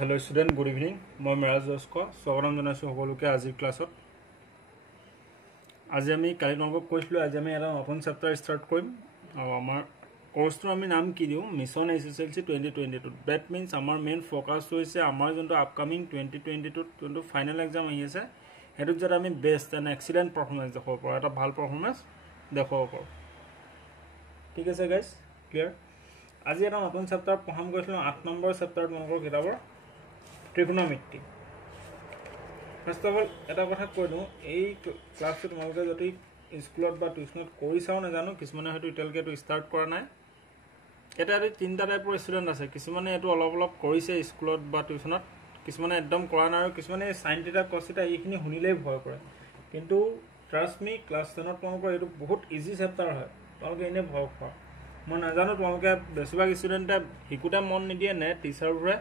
Hello student, good evening. মই মেৰাজ জস্কো স্বাগতম জনাইছো সকলোকে আজিৰ ক্লাছত। আজি আমি কালি তোমালোকক কৈছিলো আজি আমি এটা নতুন চেপ্টাৰ ষ্টাৰ্ট কৰিম আৰু আমাৰ কোৰ্সটো আমি নাম কি দিও মিছন এছএছএলসি 2022। দ্যাট মিন্স আমাৰ মেইন ফোকাস হৈছে আমাৰ যোনটো আপকামিং 2022 যোনটো ফাইনাল এক্সাম আহি আছে হেতুত যাতে আমি বেষ্ট এণ্ড এক্সিলেন্ট পাৰফৰমেন্স দেখাব পাৰো, এটা ভাল পাৰফৰমেন্স দেখাব পাৰো। ঠিক আছে গাইস, ক্লিয়াৰ। আজি এটা নতুন চেপ্টাৰ পঢ়াম গৈছিলো 8 নম্বৰ চেপ্টাৰ তোমালোকৰ কিতাপৰ Trigonometry. First of all, এটা কথা কৈ দিও এই ক্লাসটো তোমালোকে যদি স্কুলত বা টিউশনত কৰি চাও না জানো কিছুমানে হয়তো ইটেলকে তো স্টাৰ্ট কৰা নাই। এটা তিনটা টাইপৰ ষ্টুডেন্ট আছে, কিছুমানে এটো অলপ অলপ কৰিছে স্কুলত বা টিউশনত, কিছুমানে একদম কৰা নাই আৰু কিছুমানে sin থিটা cos থিটা এইখিনি শুনিলেই ভয় কৰে। কিন্তু ট্ৰাষ্ট মি ক্লাস 10ত তোমালোকৰ এটো বহুত ইজি চেপ্টাৰ হয়, তোমালোকে এনে ভয় খোৱা। মই নাজানো তোমালোকে বেছিভাগ ষ্টুডেন্টে হিকুটা মন নিদিয়ে নে টিচাৰবোৰে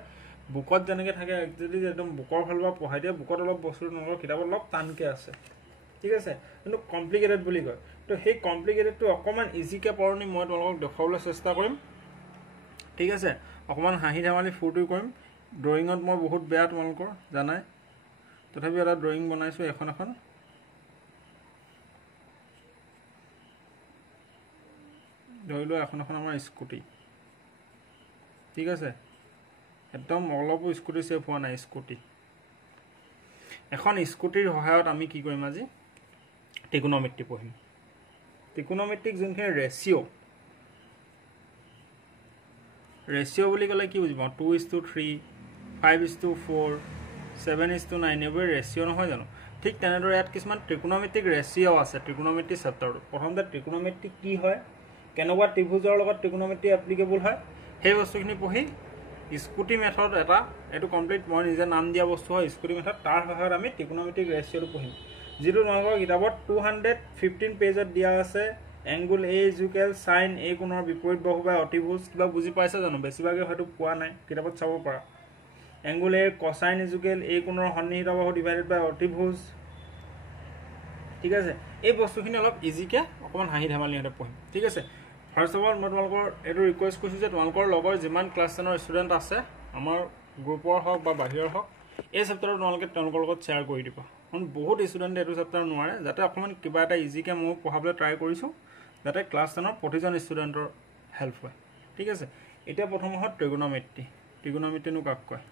বুকত জনেকে থাকে একচুয়ালি একদম বুকৰ ফালবা পঢ়াই দিয়ে, বুকত অলপ বস্তু নম্বৰ কিতাপত অলপ টানকে আছে। ঠিক আছে, কিন্তু কমপ্লিকেটেড বুলি কয়। তো সেই কমপ্লিকেটেডটো অকমান ইজিকে পঢ়নি মই তোমালোকক দেখাবলৈ চেষ্টা কৰিম। ঠিক আছে, অকমান হাঁহি ধেমালি ফূৰ্তি কৰিম। ড্ৰয়িঙত মই বহুত বেয়া তোমালোকৰ জানাই, তথাপি এটা ড্ৰয়িং বনাইছো এখন ধৰিলো এখন আমাৰ স্কুটি। ঠিক আছে, একদম অলপো স্কুটি সেফ হোৱা নাই স্কুটি। এখন স্কুটিৰ সহায়ত আমি কি কৰিম আজি ট্ৰিগোনোমেট্ৰি পঢ়িম। ট্ৰিগোনোমেট্ৰিক যোনখিনি ৰেশিও বুলি ক'লে কি বুজিবা 2:3 5:4 7:9 এইবোৰ ৰেশিও নহয় জানো। ঠিক তেনেদৰে ইয়াত কিছুমান ট্ৰিগোনোমেট্ৰিক ৰেশিও আছে ট্ৰিগোনোমেট্ৰি চেপ্টাৰটো। প্ৰথমতে ট্ৰিগোনোমেট্ৰি কি হয়, কেনেকুৱা ত্ৰিভুজৰ লগত ট্ৰিগোনোমেট্ৰি এপ্লিকেবল হয় সেই বস্তুখিনি পঢ়ি স্কুটি মেথড এটা এটো কমপ্লিট মই নিজে নাম দিয়া বস্তু হয় স্কুটি মেথড, তাৰ সহায়ত আমি ট্ৰিগোনোমেট্ৰিক ৰেশিওটো পঢ়িম। যেটো তোমালোকৰ কিতাপত 215 পেজত দিয়া আছে। Angle a equal sin a কোণৰ বিপৰীত বাহু বা অতিভুজ। কিবা বুজি পাইছা জানো? বেছিভাগে হয়তো পোৱা নাই, কিতাপত চাব পাৰা। Angle A cosine equal a কোণৰ সন্নিহিত বাহু ডিভাইডেড বাই অতিভুজ। ঠিক আছে, এই বস্তুখিনি অলপ ইজিকে অকমান হাঁহি ধেমালি হতে পঢ়িম। ঠিক আছে, ফাৰ্স্ট অফ অল মই তোমালোকৰ এটো ৰিকুৱেষ্ট কৰিছো যে তোমালোকৰ লগৰ যিমান ক্লাছ 10ৰ ষ্টুডেন্ট আছে আমাৰ গ্ৰুপৰ হওক বা বাহিৰৰ হওক এই চেপ্টাৰটো তোমালোকে তেওঁলোকৰ লগত শ্বেয়াৰ কৰি দিবা। কাৰণ বহুত ষ্টুডেন্টে এটো চেপ্টাৰ নোৱাৰে, যাতে অকমান কিবা এটা ইজিকে মই পঢ়াবলৈ ট্ৰাই কৰিছো যাতে ক্লাছ 10ৰ প্ৰতিজন ষ্টুডেন্টৰ হেল্প হয়। ঠিক আছে, এতিয়া প্ৰথম হত ট্ৰিগোনোমেট্ৰি। ট্ৰিগোনোমেট্ৰিনো কাক কয়?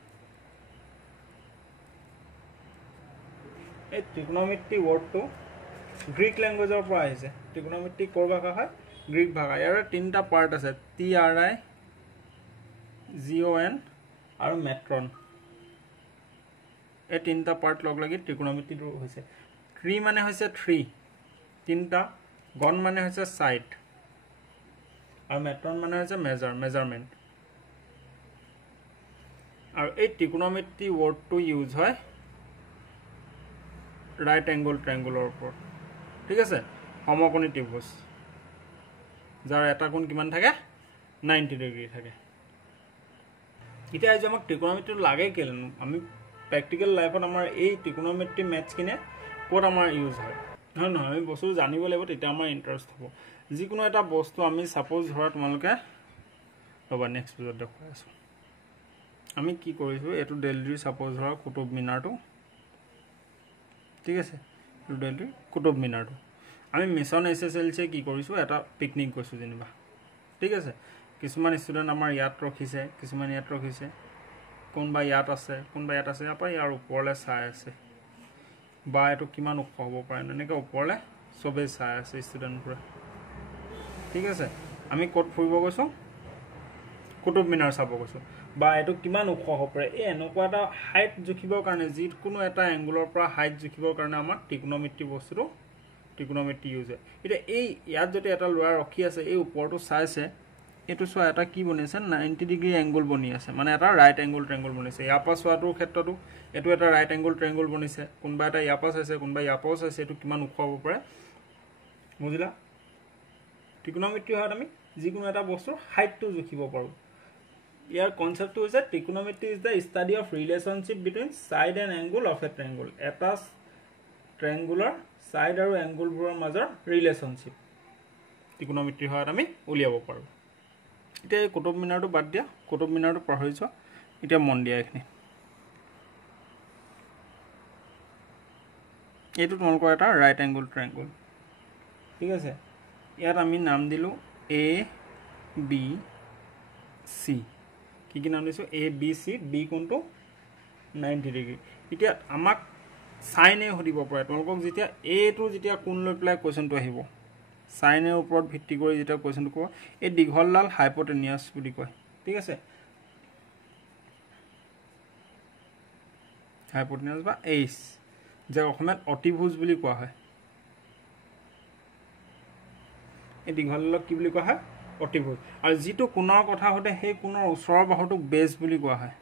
এই ট্ৰিগোনোমেট্ৰি ৱৰ্ডটো গ্ৰীক ল্যাঙ্গুৱেজৰ পৰা আহিছে। ট্ৰিগোনোমেট্ৰি কৰ ভাষা হয়? গ্ৰীক ভাষা। ইয়াৰ তিনটা পাৰ্ট আছে, TRI GON আৰু মেট্ৰন। এই তিনটা পাৰ্ট লগ লাগি ট্ৰিগোনোমেট্ৰিটো হৈছে। ট্ৰি মানে হৈছে 3 তিনটা, গন মানে হৈছে সাইড আৰু মেট্ৰন মানে হৈছে মেজাৰমেন্ট। আৰু এই ট্ৰিগোনোমেট্ৰি ৱৰ্ডটো ইউজ হয় ৰাইট এংগল ট্ৰায়াঙ্গলৰ ওপৰত। ঠিক আছে, সমকোণী ত্ৰিভুজ যাৰ এটা কোণ কিমান থাকে 90 ডিগ্ৰী থাকে। এতিয়া আজি আমাক ট্ৰিগোনোমেট্ৰি লাগে কেলে? আমি প্ৰেক্টিকেল লাইফত আমাৰ এই ট্ৰিগোনোমেট্ৰি মেথছ কিনে ক'ত আমাৰ ইউজ হয় নহয় নহয়, আমি বস্তু জানিব লাগিব, তেতিয়া আমাৰ ইন্টাৰেষ্ট হ'ব। যিকোনো এটা বস্তু আমি সাপোজ ধৰা তোমালোকে ৰবা নেক্সট পেজত দেখাই আছো। আমি কি কৰিছো এটো দিল্লীৰ সাপোজ ধৰা কুতুব মিনাৰটো। ঠিক আছে, এটো দিল্লীৰ কুতুব মিনাৰটো আমি মিছন এছএছএলসি কি কৰিছো এটা পিকনিক গৈছো যেনিবা। ঠিক আছে, কিছুমান ষ্টুডেন্ট আমাৰ ইয়াত ৰখিছে, কিছুমান ইয়াত ৰখিছে, কোনবা ইয়াত আছে, কোনবা ইয়াত আছে, আপা ইয়াৰ ওপৰলে চাই আছে বা এটো কিমান ওখ হ'ব পাৰে এনেকৈ ওপৰলে সবে চাই আছে ষ্টুডেন্টবোৰে। ঠিক আছে, আমি ক'ত ফুৰিব গৈছো? কুতুব মিনাৰ চাব গৈছো। বা এটো কিমান ওখ হ'ব পাৰে এই এনেকুৱা এটা হাইট জুখিবৰ কাৰণে, যিকোনো এটা এংগুলৰ পৰা হাইট জুখিবৰ কাৰণে আমাৰ ট্ৰিগোনোমেট্ৰি বস্তুটো ট্ৰিগোনোমেট্ৰি ইউজ হয়। এতিয়া এই ইয়াত যদি এটা ল'ৰা ৰখি আছে এই ওপৰটো চাইছে, এটো চোৱা এটা কি বনিছে 90 ডিগ্ৰী এংগল বনি আছে, মানে এটা ৰাইট এংগল ট্ৰায়াঙ্গল বনিছে। ইয়াৰ পৰা চোৱাটোৰ ক্ষেত্ৰতো এটো এটা ৰাইট এংগল ট্ৰায়াঙ্গল বনিছে, কোনবা এটা ইয়াৰ পৰা চাইছে, কোনবা ইয়াৰ পৰা চাইছে, এটো কিমান ওখ হ'ব পাৰে বুজিলা? ট্ৰিগোনোমেট্ৰি হয় আমি যিকোনো এটা বস্তুৰ হাইটটো জুখিব পাৰো। ইয়াৰ কনসেপ্টটো হৈছে trigonometry is the study of relationship between side and angle of a triangle. এটা ট্ৰায়াঙ্গুলাৰ সাইড আৰু এংগলবোৰৰ মাজৰ ৰিলেশনশিপ ট্ৰিগোনোমেট্ৰি হয় আমি উলিয়াব পাৰো। এতিয়া এই কুতুব মিনাৰটো বাদ দিয়া, কুতুব মিনাৰটো পাহৰি যোৱা, এতিয়া মন দিয়া এখিনি। এইটো তোমালোকৰ এটা ৰাইট এংগুল ট্ৰায়াংগুল ঠিক আছে ইয়াত আমি নাম দিলোঁ এ বি চি কি নাম দিছোঁ এ বি চি বি কোনটো 90 ডিগ্ৰী এতিয়া আমাক সাইন এ সুধিব পাৰে তোমালোকক যেতিয়া এটো যেতিয়া কোণ লৈ পেলাই কোৱেশ্চনটো আহিব সাইনৰ ওপৰত ভিত্তি কৰি যেতিয়া কোৱেশ্চনটো ক'ব এই দীঘলডাল হাইপোটেনিয়াছ বুলি কয় ঠিক আছে হাইপোটেনিয়াছ বা এইচ যে অসমত অতিভুজ বুলি কোৱা হয় এই দীঘলডালক কি বুলি কোৱা হয় অতিভুজ আৰু যিটো কোণৰ কথা হতে সেই কোণৰ ওচৰৰ বাহুটোক বেছ বুলি কোৱা হয়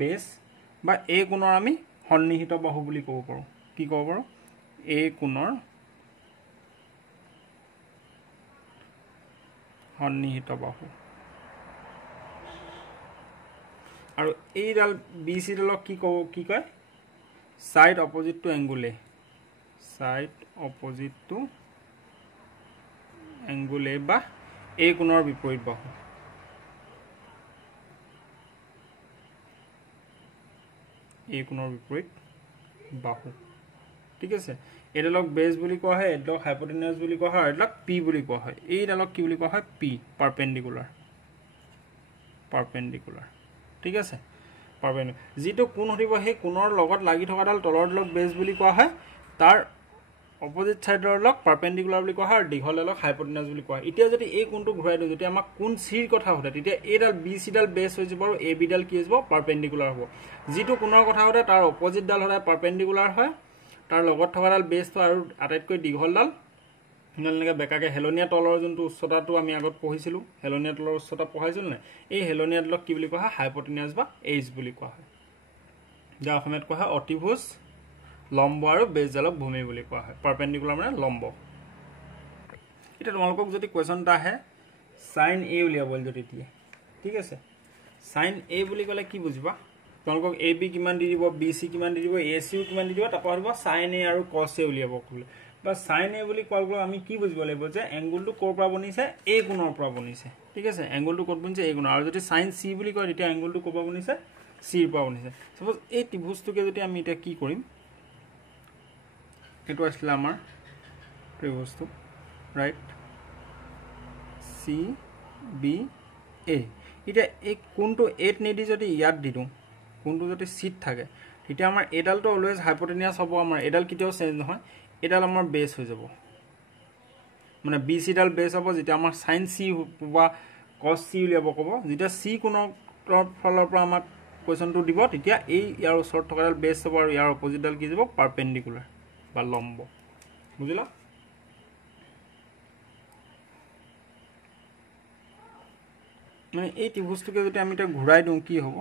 বেছ বা এই কোণৰ আমি সন্নিহিত বাহু বুলি ক'ব পাৰোঁ কি ক'ব পাৰোঁ এই কোণৰ সন্নিহিত বাহু আৰু এইডাল বি চি ডালক কি ক'ব কি কয় সাইড অপোজিট টু এংগুলে সাইড অপোজিট টু এংগুলে বা এই কোণৰ বিপৰীত বাহু এই কোণৰ বিপৰীত বাহু ঠিক আছে এডালক বেছ বুলি কোৱা হয় এডালক হাইপোটেনিয়াছ বুলি কোৱা হয় এডালক পি বুলি কোৱা হয় এইডালক কি বুলি কোৱা হয় পি পাৰপেণ্ডিকুলাৰ ঠিক আছে পাৰপেণ্ডিকুলাৰ যিটো কোণ হতিব সেই কোণৰ লগত লাগি থকাডাল তলৰডালক বেছ বুলি কোৱা হয় তাৰ অপোজিট সাইডৰডালক পাৰপেণ্ডিকুলাৰ বুলি কোৱা হয় আৰু দীঘলডালক হাইপোটেনিয়াছ বুলি কোৱা হয় এতিয়া যদি এই কোণটো ঘূৰাই দিওঁ যেতিয়া আমাক কোণ চিৰ কথা সোধে তেতিয়া এইডাল বি চিডাল বেছ হৈ যাব আৰু এ বিডাল কি হৈ যাব পাৰপেণ্ডিকুলাৰ হ'ব যিটো কোণৰ কথা সোধে তাৰ অপোজিটডাল সদায় পাৰপেণ্ডিকুলাৰ হয় তাৰ লগত থকাডাল বেছটো আৰু আটাইতকৈ দীঘলডাল এনেকৈ বেকাকৈ হেলনীয়া তলৰ যোনটো উচ্চতাটো আমি আগত পঢ়িছিলোঁ হেলনীয়া তলৰ উচ্চতা পঢ়াইছিলোঁ নাই এই হেলনীয়াডালক কি বুলি কোৱা হয় হাইপোটেনিয়াছ বা এইচ বুলি কোৱা হয় যাৰ অসমীয়াত কোৱা হয় অতিভুজ লম্ব আৰু বেছডালক ভূমি বুলি কোৱা হয় পাৰপেণ্ডিকুলাৰ মানে লম্ব এতিয়া তোমালোকক যদি কুৱেশ্যন এটা আহে সাইন এ উলিয়াব যদি দিয়ে ঠিক আছে সাইন এ বুলি ক'লে কি বুজিবা তোমালোকক এ বি কিমান দি দিব বি চি কিমান দি দিব এ চিও কিমান দি দিব তাৰপৰা আহিব সাইন এ আৰু কছ এ উলিয়াব ক'লে বা সাইন এ বুলি কোৱাৰ আমি কি বুজিব লাগিব যে এংগুলটো ক'ৰ পৰা বনিছে এই কোণৰ পৰা বনিছে ঠিক আছে এংগুলটো ক'ত বনিছে এই কোণৰ আৰু যদি সাইন চি বুলি কয় তেতিয়া এংগুলটো ক'ৰ পৰা বনিছে চিৰ পৰা বনিছে সাপোজ এই ত্ৰিভুজটোকে যদি আমি এতিয়া কি কৰিম এইটো আসলে আমাৰ ত্ৰিভুজটো ৰাইট চি বি এ এতিয়া এই কোণটো এত নিদি যদি ইয়াত দি দিওঁ কোণটো যদি চিত থাকে তেতিয়া আমাৰ এডালটো অলৱেজ হাইপোটেনিয়াছ হ'ব আমাৰ এডাল কেতিয়াও চেঞ্জ নহয় এডাল আমাৰ বেছ হৈ যাব মানে বি চিডাল বেছ হ'ব যেতিয়া আমাৰ সাইন চি বা কছ চি উলিয়াব ক'ব যেতিয়া চি কোণৰ ফালৰ পৰা আমাক কুৱেশ্যনটো দিব তেতিয়া এই ইয়াৰ ওচৰত থকাডাল বেছ হ'ব আৰু ইয়াৰ অপোজিটডাল কি যাব পাৰপেণ্ডিকুলাৰ বা লম্ব বুজিলা মানে এই ত্ৰিভুজটোকে যদি আমি এতিয়া ঘূৰাই দিওঁ কি হ'ব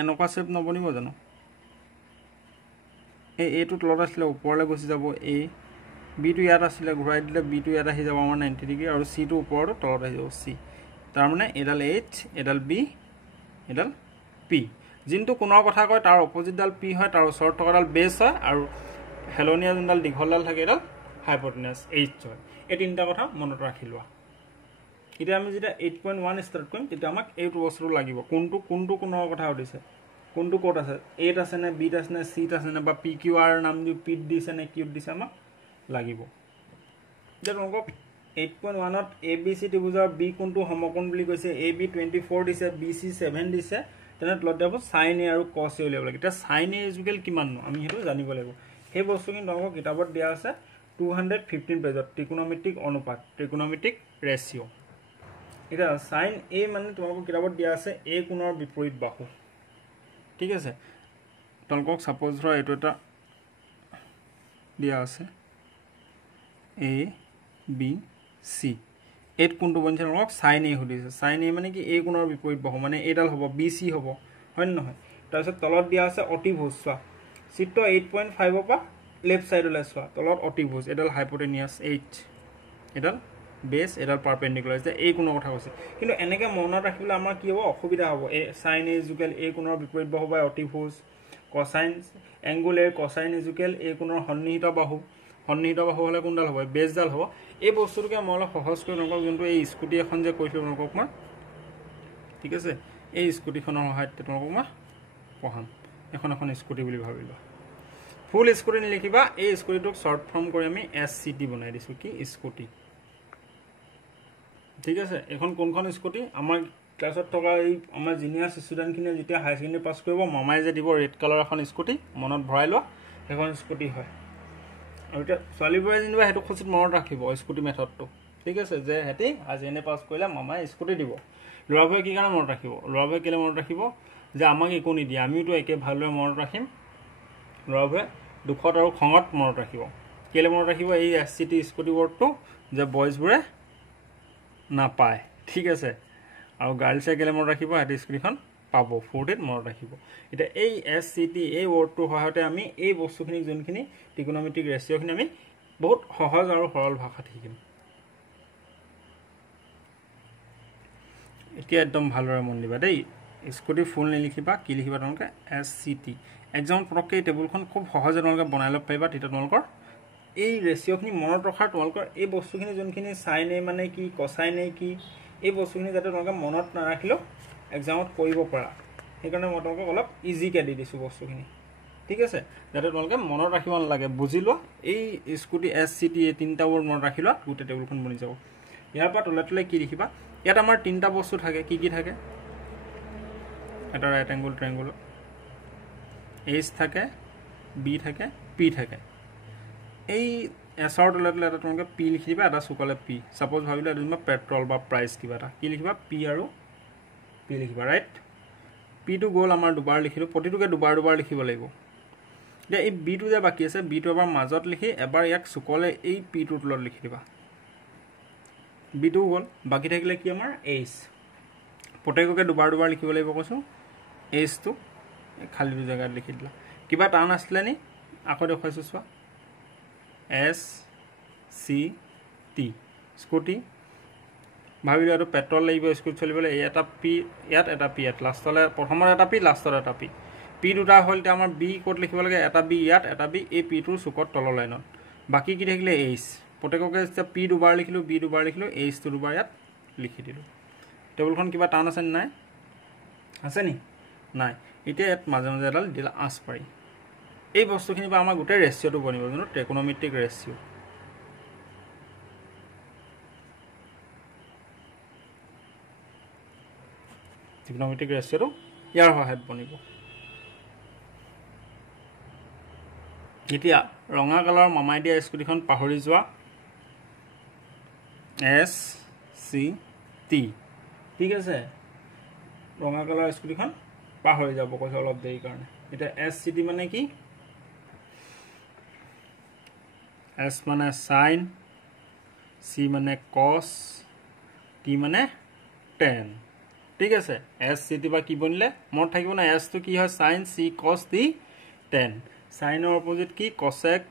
এনেকুৱা শেপ নবনিব জানো এইটো তলত আছিলে ওপৰলৈ গুচি যাব এ বিটো ইয়াত আছিলে ঘূৰাই দিলে বিটো ইয়াত আহি যাব আমাৰ 90 ডিগ্ৰী আৰু চিটো ওপৰতো তলত আহি যাব চি তাৰমানে এডাল এইচ এডাল বি এডাল পি যোনটো কোণৰ কথা কয় তাৰ অপোজিটডাল পি হয় তাৰ ওচৰত থকাডাল বেছ হয় আৰু হেলনীয়া যোনডাল দীঘলডাল থাকে এডাল হাইপোটেনিয়াছ এইচ হয় এই তিনিটা কথা মনত ৰাখি লোৱা এতিয়া আমি যেতিয়া 8.1 ষ্টাৰ্ট কৰিম তেতিয়া আমাক এইটো বস্তুটো লাগিব কোনটো কোণৰ কথা সুধিছে কোনটো ক'ত আছে এত আছে নে বিত আছে নে চিত আছে নে বা পি কিউ আৰ নাম দি পিত দিছে নে কিউত দিছে আমাক লাগিব এতিয়া তোমালোকক 8.1ত এ বি চি ত্ৰিভুজৰ বি কোণটো সমকোণ বুলি কৈছে এ বি 24 দিছে বি চি 7 দিছে তেনে তলত দিব সাইন এ আৰু কছ এ উলিয়াব লাগে এতিয়া সাইন এ ইজুকেল কিমাননো আমি সেইটো জানিব লাগিব সেই বস্তুখিনি তোমালোকক কিতাপত দিয়া আছে 215 পেজত ত্ৰিকোণমিতিক অনুপাত ত্ৰিকোণমিতিক ৰেচিঅ এতিয়া সাইন এ মানে তোমালোকক কিতাপত দিয়া আছে এ কোণৰ বিপৰীত বাহু ঠিক আছে তোমালোকক সাপোজ ধৰা এইটো এটা দিয়া আছে এ বি চি এইট কোণটো বনিছে তোমালোকক সাইন এ সুধিছে সাইন এ মানে কি এ কোণৰ বিপৰীত বাহু মানে এইডাল হ'ব বি চি হ'ব হয় নে নহয় তাৰপিছত তলত দিয়া আছে অতিভুজ চোৱা চিত্ৰ 8.5 পৰা লেফ্ট সাইডলৈ চোৱা তলত অতিভুজ এডাল হাইপোটেনিয়াছ এইচ এডাল বেছ এডাল পাৰপেণ্ডিকুলাৰ যে এই কোণৰ কথা কৈছে কিন্তু এনেকৈ মনত ৰাখিবলৈ আমাৰ কি হ'ব অসুবিধা হ'ব এই সাইন এ ইজুকেল এই কোণৰ বিপৰীত বাহু বা অতিভুজ কচাইন এংগুল এ কচাইন ইজুকেল এই কোণৰ সন্নিহিত বাহু হ'লে কোনডাল হ'ব বেছডাল হ'ব এই বস্তুটোকে মই অলপ সহজ কৰি নকওঁ যোনটো এই স্কুটি এখন যে কৈছিলোঁ তোমালোকক মই ঠিক আছে এই স্কুটিখনৰ সহায়ত তোমালোকক মই পঢ়াম এখন স্কুটি বুলি ভাবি লোৱা ফুল স্কুটি নিলিখিবা এই স্কুটিটোক শৰ্ট ফৰ্ম কৰি আমি SCT বনাই দিছো কি স্কুটি ঠিক আছে এখন কোনখন স্কুটি আমাৰ ক্লাছত থকা এই আমাৰ জিনিয়াৰ ষ্টুডেণ্টখিনিয়ে যেতিয়া হাই সেকেন্ডাৰী পাছ কৰিব মামাই যে দিব ৰেড কালাৰ এখন স্কুটি মনত ভৰাই লোৱা এখন স্কুটি হয় আৰু এটা ছোৱালীবোৰে যেনিবা হেতু খুচিত মনত ৰাখিব স্কুটি মেথডটো ঠিক আছে যে হেতি আজি এনে পাছ কৰিলে মামাই স্কুটি দিব ল'ৰাবোৰে কি কাৰণে মনত ৰাখিব ল'ৰাবোৰে কেলে মনত ৰাখিব যে আমাক একো নিদিয়ে আমিতো একে ভালদৰে মনত ৰাখিম ল'ৰাবোৰে দুখত আৰু খঙত মনত ৰাখিব কেলে মনত ৰাখিব এই SCT স্কুটি ৱৰ্ডটো যে বয়জবোৰে নাপায় ঠিক আছে আৰু গাৰ্লছে কেলে মনত ৰাখিব হেতি স্কুটিখন পাব ফোৰ্টেত মনত ৰাখিব এতিয়া এই SCT এই ৱৰ্ডটো সহায়তে আমি এই বস্তুখিনি যোনখিনি ত্ৰিকোণমিতিক ৰেচিঅ'খিনি আমি বহুত সহজ আৰু সৰল ভাষাত শিকিম এতিয়া একদম ভালদৰে মন দিবা দেই স্কুটি ফুল নিলিখিবা কি লিখিবা তোমালোকে SCT এক্সাম পৰকে এই টেবুলখন খুব সহজে তোমালোকে বনাই ল'ব পাৰিবা তেতিয়া তোমালোকৰ এই ৰেচিঅ'খিনি মনত ৰখাৰ তোমালোকৰ এই বস্তুখিনি যোনখিনি সাইন এ মানে কি কোসাইন এ কি এই বস্তুখিনি যাতে তোমালোকে মনত নাৰাখিলেও এক্সামত কৰিব পাৰা সেইকাৰণে মই তোমালোকক অলপ ইজিকে দি দিছোঁ বস্তুখিনি ঠিক আছে যাতে তোমালোকে মনত ৰাখিব নালাগে বুজি লোৱা এই স্কুটি SCT এই তিনিটা ৱৰ্ড মনত ৰাখি লোৱা গোটেই টেবুলখন বনি যাব ইয়াৰ পৰা তলে তলে কি লিখিবা ইয়াত আমাৰ তিনিটা বস্তু থাকে কি থাকে এটা ৰাইট এংগল ট্ৰায়াঙ্গল H থাকে B থাকে P থাকে এই এছৰ তলে তলে এটা তোমালোকে P লিখি দিবা এটা চুকলে P সাপোজ ভাবিলা তুমি পেট্ৰল বা প্ৰাইস কিবা এটা কি লিখিবা P আৰু P লিখিবা ৰাইট P টো গল আমাৰ দুবাৰ লিখিলো প্ৰতিটোকে দুবাৰ লিখিব লাগিব এতিয়া এই B টো যে বাকি আছে B টো এবাৰ মাজত লিখি এবাৰ ইয়াক চুকলে এই P টোৰ তলত লিখি দিবা B টো গল বাকি থাকিলে কি আমাৰ H প্ৰতিটোকে দুবাৰ লিখিব লাগিব কৈছো H টো খালি দু জায়গাত লিখি দিলা কিবা টান আসলে নি আকৌ দেখাইছো চোৱা SCT স্কুটি ভাবিলো আৰু পেট্ৰল লাগিব স্কুটি চলিবলৈ এটা P ইয়াত এটা P ইয়াত লাষ্টলে প্ৰথমৰ এটা P লাষ্টৰ এটা P দুটা হ'ল তে আমাৰ B কোড লিখিব লাগে এটা B ইয়াত এটা B এই P টোৰ চুকত তল লাইনত বাকি কি থাকিলে H প্ৰতিটোকে P দুবাৰ লিখিলো B দুবাৰ লিখিলো H টো দুবাৰ ইয়াত লিখি দিলো টেবুলখন কিবা টান আছে নাই আছে নি নাই এতিয়া মাজে মাজে এডাল দিলা আঁচ পাৰি এই বস্তুখিনি বা আমাৰ গোটেই ৰেচিঅ'টো বনিব জানো ত্ৰিকোণমিতিক ৰেচিঅ' ত্ৰিকোণমিতিক ৰেচিঅ'টো ইয়াৰ সহায়ত বনিব এতিয়া ৰঙা কালাৰৰ মামাই দিয়া স্কুটিখন পাহৰি যোৱা SCT ঠিক আছে ৰঙা কালাৰৰ স্কুটিখন পাহৰি যাব কৈছে অলপ দেৰি কাৰণে এটা SCT মানে কি S মানে sin C মানে cos T মানে tan ঠিক আছে SCT বা কি বনিলে মনত থাকিব না S টো কি হয় sin C cos T tan sin ৰ অপোজিট কি cosec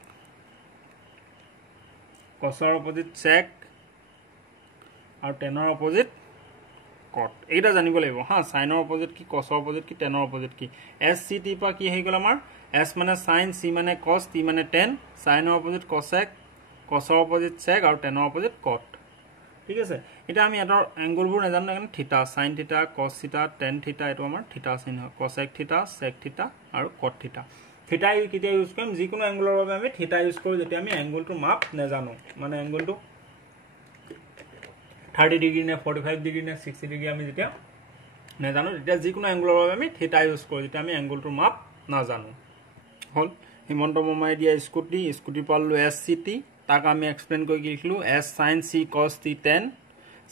cos ৰ অপোজিট sec আৰু tan ৰ অপোজিট cot এইটা জানিব লাগিব হা sin ৰ অপোজিট কি cos ৰ অপোজিট কি tan ৰ অপোজিট কি SCT পা কি হৈ গল আমাৰ S মানে sin C মানে cos T মানে tan sin ৰ অপোজিট cosec cos ৰ অপোজিট sec আৰু tan ৰ অপোজিট cot ঠিক আছে এটা আমি এটাৰ এংগলবোৰ নাজানো না থিটা sin থিটা cos থিটা tan থিটা এটো আমাৰ থিটা চিন হয় cosec থিটা sec থিটা আৰু cot থিটা থিটা কিটা ইউজ কৰিম যিকোনো এংগলৰ বাবে আমি থিটা ইউজ কৰো যেতিয়া আমি এংগলটো মাপ নাজানো মানে এংগলটো 30 ডিগ্ৰী নে 45 ডিগ্ৰী নে 60 ডিগ্ৰী আমি যেতিয়া নাজানো তেতিয়া যিকোনো এংগলৰ বাবে আমি থিটা ইউজ কৰো যেতিয়া আমি এংগলটোৰ মাপ নাজানো হল হিমন্ত মামাই দিয়া স্কুটি পালো SCT তাক আমি এক্সপ্লেইন কৰি লিখিলো S sin C cos T tan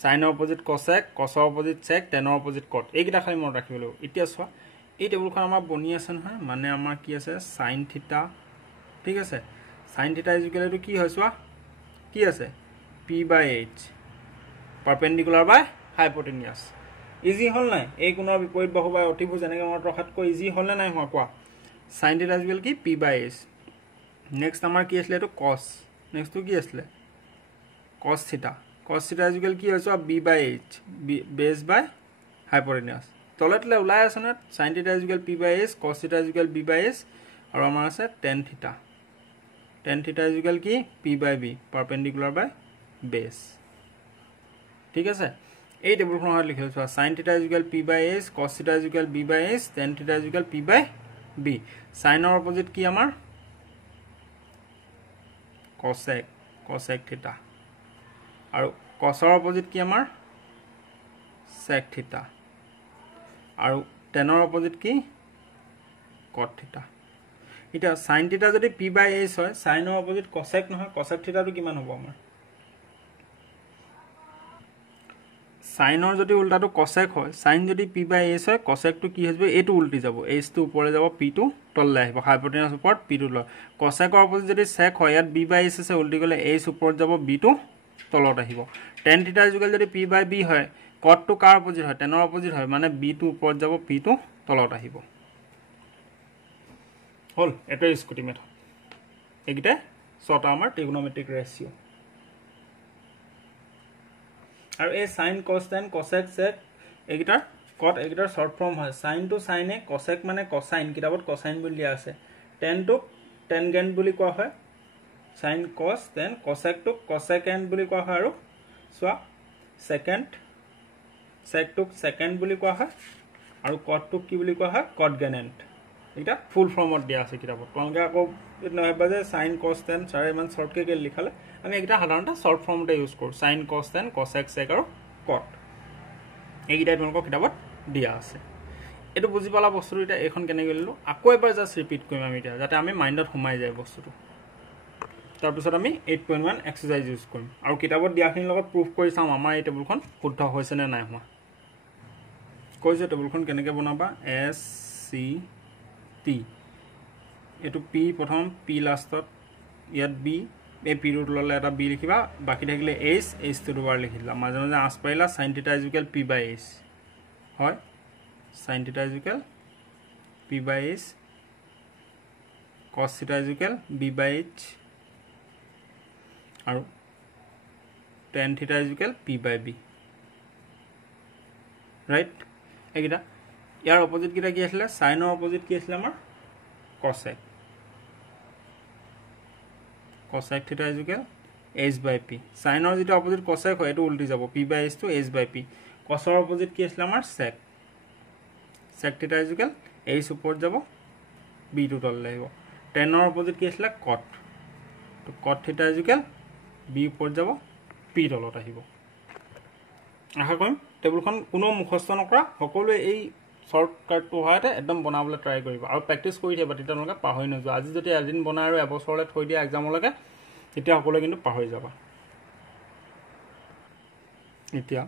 sin ৰ অপোজিট cosec cos ৰ অপোজিট sec tan ৰ অপোজিট cot এইকেইটা খালি মনত ৰাখিব লাগিব এতিয়া চোৱা এই টেবুলখন আমাৰ বনি আছে নহয় মানে আমাৰ কি আছে sin থিটা ঠিক আছে sin থিটা ইকুৱেল টু কি হয় চোৱা কি আছে P/H perpendicular by hypotenuse easy হল নাই এই কোণৰ বিপৰীত বাহু বা অতিভুজ এনেকৈ মনত ৰখাতকৈ ইজি হল নাই হোৱা কোৱা sin থিটা ইকুৱেল কি P/H নেক্সট আমাৰ কি আছিল এটো cos নেক্সট টু কি আছিল cos থিটা ইকুৱেল কি হৈছে B/H base by hypotenuse তলতলে ওলাই আছে না sin থিটা ইকুৱেল P/H cos থিটা ইকুৱেল B/H আৰু আমাৰ আছে tan থিটা ইকুৱেল কি P/B perpendicular by base ঠিক আছে এই টেবুলখন হয় লিখি থোৱা sin থিটা ইকুৱেল P/H cos থিটা ইকুৱেল B/H tan থিটা ইকুৱেল P/B sin ৰ অপোজিট কি আমাৰ কছেক থিটা আৰু কছৰ অপজিট কি আমাৰ সেক থিটা আৰু টেনৰ অপজিট কি কট থিটা এটা sin থিটা যদি p/s হয় সাইনৰ অপজিট কছেক নহয় কছেক থিটাটো কিমান হ'ব আমাৰ সাইনৰ যদি উল্টাটো কছেক হয় সাইন যদি p/s হয় কছেকটো কি হ'ব এটো উল্টি যাব s টো ওপৰে যাব p টো তললে আহিব হাইপোটেনাস ওপৰত p টো লয় কছেকৰ অপজিট যদি sec হয় ইয়াত b/s আছে উল্টি গলে s ওপৰত যাব b টো তলত আহিব tan থিটা ইকুৱেল যদি p/b হয় cot টো কাৰ অপজিট হয় tan ৰ অপজিট হয় মানে b টো ওপৰত যাব p টো তলত আহিব হল এটা স্কুটি মেথড এইগিটা ছটা আমাৰ ট্ৰিগোনোমেট্ৰিক ৰেশিও আৰু এই sin cos tan cosec sec এইগিটাৰ cot এইগিটাৰ শৰ্ট ফৰ্ম হয় sin to sin A cosec মানে cosine কিতাবত cosine বুলি দিয়া আছে tan to tangent বুলি কোৱা হয় sin cos tan cosec to cosecant বুলি কোৱা হয় আৰু সোৱা secant sec to secant বুলি কোৱা হয় আৰু cot to কি বুলি কোৱা হয় cotganant এটা ফুল ফৰ্মত দিয়া আছে কিতাবত তোমালোকে আকৌ নহবা যে sin cos tan চাৰে মান শৰ্টকে কে লিখালে আমি এটা সাধাৰণতে শৰ্ট ফৰ্মতে ইউজ কৰো sin cos tan cosec sec আৰু cot এইগিটা তোমালোকৰ কিতাবত দিয়া আছে এটো বুজি পালা বস্তুটো এটা এখন কেনে গলিলো আকৌ এবাৰ জাস্ট ৰিপিট কৰিম আমি এটা যাতে আমি মাইন্ডত সোমাই যায় বস্তুটো তাৰ পিছত আমি 8.1 এক্সাৰসাইজ ইউজ কৰিম আৰু কিতাবত দিয়াখিনিৰ লগত প্ৰুফ কৰি চাম আমাৰ এই টেবুলখন শুদ্ধ হৈছে নে নাই হোৱা কৈছে টেবুলখন কেনেকৈ বনাবা s c t এটো p প্ৰথম p লাষ্টত ইয়াত b এই p ৰুট ললে এটা b লিখিবা বাকি থাকিলে h টো দুবাৰ লিখিলা মাজে মাজে আস পাইলা sin θ = p/s হয় sin θ = p/s cos θ = b/h আৰু tan θ = p/b ৰাইট এইগিটা ইয়াৰ অপজিট কিটা কি আছিল সাইনৰ অপজিট কি আছিল আমাৰ cosec cosec θ = h/p সাইনৰ যেটো অপজিট cosec হয় এটো উল্টি যাব p/s to h/p cosৰ অপজিট কি আছিল আমাৰ sec sec θ = h ওপৰত যাব b টো তললে আহিব tanৰ অপজিট কি আছিল cot তো cot θ = b ওপৰত যাব p তলত আহিব আশা কৰিম টেবুলখন কোনো মুখস্থ নকৰা সকলোৱে এই শৰ্টকাটটো হোৱাতে একদম বনাবলৈ ট্ৰাই কৰিবা আৰু প্ৰেক্টিস কৰি থাকিবা তেতিয়া তোমালোকে পাহৰি নোযোৱা আজি যদি এদিন বনাই আৰু এবছৰলৈ থৈ দিয়া এক্সামলৈকে তেতিয়া সকলোৱে কিন্তু পাহৰি যাবা এতিয়া